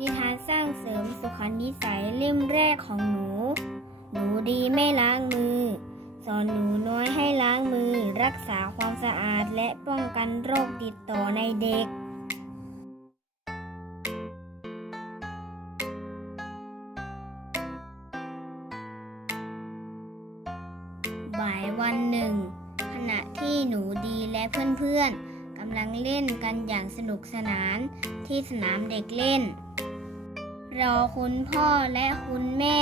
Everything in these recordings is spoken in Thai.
นิทานสร้างเสริมสุขนิสัยเล่มแรกของหนู หนูดีไม่ล้างมือ สอนหนูน้อยให้ล้างมือ รักษาความสะอาดและป้องกันโรคติดต่อในเด็ก บ่ายวันหนึ่ง ขณะที่หนูดีและเพื่อนๆกำลังเล่นกันอย่างสนุกสนานที่สนามเด็กเล่น รอคุณพ่อและคุณแม่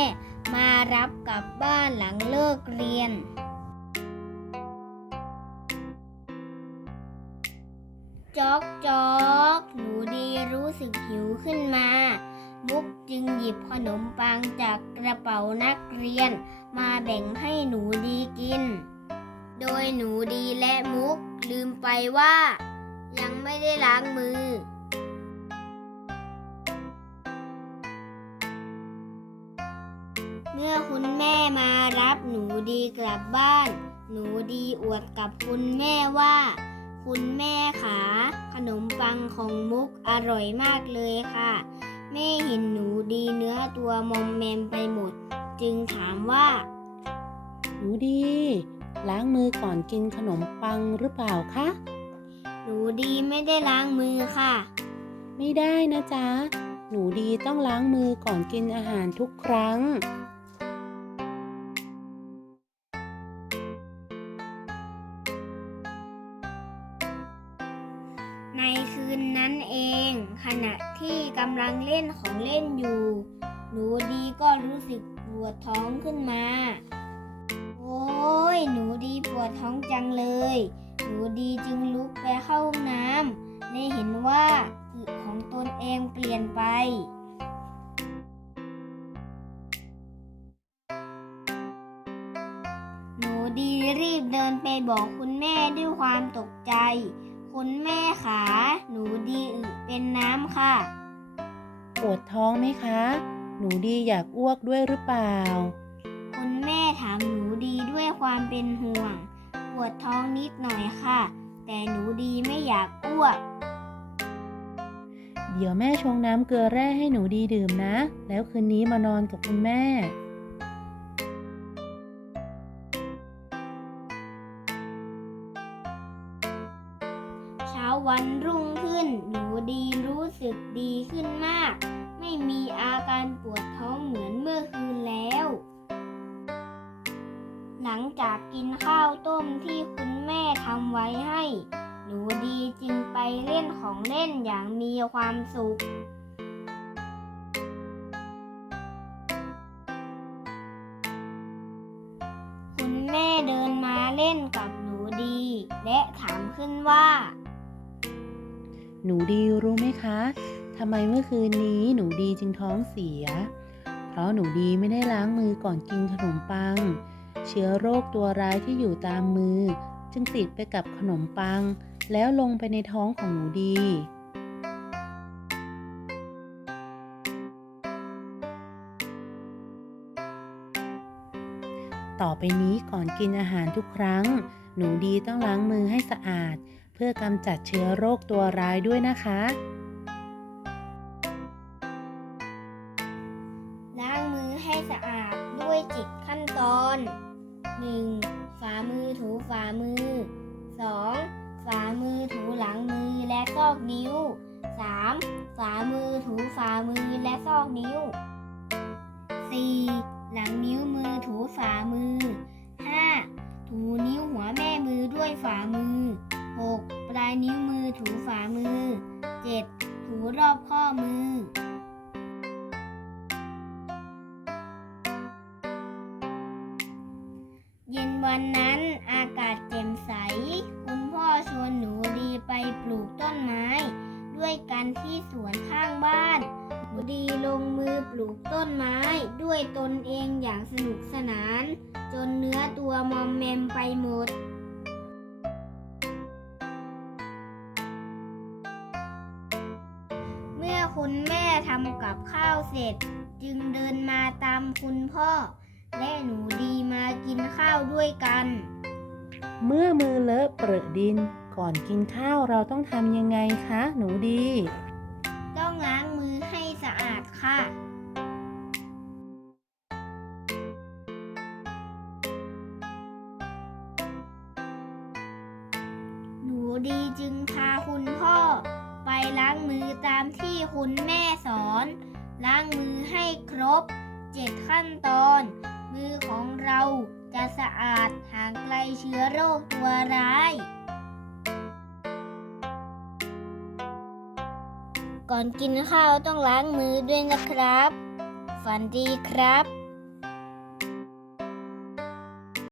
มารับกลับบ้านหลังเลิกเรียน จอกจอกหนูดีรู้สึกหิวขึ้นมา มุกจึงหยิบขนมปังจากกระเป๋านักเรียน มาแบ่งให้หนูดีกิน โดยหนูดีและมุกลืมไปว่า ยังไม่ได้ล้างมือ เมื่อคุณแม่มารับหนูดีกลับบ้าน หนูดีอวดกับคุณแม่ว่า คุณแม่ขาขนมปังของมุกอร่อยมากเลยค่ะ แม่เห็นหนูดีเนื้อตัวมอมแมมไปหมด จึงถามว่า หนูดี ล้างมือก่อนกินขนมปังหรือเปล่าคะหนูดีไม่ได้ล้างมือค่ะ ไม่ได้นะจ๊ะหนูดีต้องล้างมือก่อนกินอาหารทุกครั้ง ในคืนนั้นเอง ขณะที่กำลังเล่นของเล่นอยู่ หนูดีก็รู้สึกปวดท้องขึ้นมา โอ้ยหนูดีปวดท้องจังเลย หนูดีจึงลุกไปเข้าห้องน้ำได้เห็นว่าอึของตนเองเปลี่ยนไปหนูดีรีบเดินไปบอกคุณแม่ด้วยความตกใจ คุณแม่ขา หนูดีอึเป็นน้ำค่ะ ปวดท้องไหมคะ หนูดีอยากอ้วกด้วยหรือเปล่า คุณแม่ถามหนูดีด้วยความเป็นห่วง ปวดท้องนิดหน่อยค่ะ แต่หนูดีไม่อยากอ้วก เดี๋ยวแม่ชงน้ำเกลือแร่ให้หนูดีดื่มนะ แล้วคืนนี้มานอนกับคุณแม่ วันรุ่งขึ้น หนูดีรู้สึกดีขึ้นมาก ไม่มีอาการปวดท้องเหมือนเมื่อคืนแล้ว หลังจากกินข้าวต้มที่คุณแม่ทำไว้ให้ หนูดีจึงไปเล่นของเล่นอย่างมีความสุขคุณแม่เดินมาเล่นกับหนูดี และถามขึ้นว่า หนูดีรู้ไหมคะทำไมเมื่อคืนนี้หนูดีจึงท้องเสีย เพราะหนูดีไม่ได้ล้างมือก่อนกินขนมปัง เชื้อโรคตัวร้ายที่อยู่ตามมือ จึงติดไปกับขนมปัง แล้วลงไปในท้องของหนูดีต่อไปนี้ก่อนกินอาหารทุกครั้ง หนูดีต้องล้างมือให้สะอาด เพื่อกำจัดเชื้อโรคตัวร้ายด้วยนะคะ ล้างมือให้สะอาดด้วยจิตขั้นตอน 1. ฝ่ามือถูฝ่ามือ 2. ฝ่ามือถูหลังมือและซอกนิ้ว 3. ฝ่ามือถูฝ่ามือและซอกนิ้ว 4. หลังนิ้วมือถูฝ่ามือ 5. ถูนิ้วหัวแม่มือด้วยฝ่ามือ 6. ปลายนิ้วมือถูฝ่ามือ 7. ถูรอบข้อมือ เย็นวันนั้นอากาศแจ่มใส คุณพ่อชวนหนูดีไปปลูกต้นไม้ ด้วยกันที่สวนข้างบ้าน หนูดีลงมือปลูกต้นไม้ ด้วยตนเองอย่างสนุกสนาน จนเนื้อตัวมอมแมมไปหมด คุณแม่ทำกับข้าวเสร็จ จึงเดินมาตามคุณพ่อ และหนูดีมากินข้าวด้วยกัน เมื่อมือเลอะเปรอะดิน ก่อนกินข้าวเราต้องทำยังไงคะ หนูดี ต้องล้างมือให้สะอาดค่ะหนูดีจึงพาคุณพ่อ ไปล้างมือตามที่คุณแม่สอน ล้างมือให้ครบเจ็ดขั้นตอน มือของเราจะสะอาดห่างไกลเชื้อโรคตัวร้าย ก่อนกินข้าวต้องล้างมือด้วยนะครับ ฝันดีครับ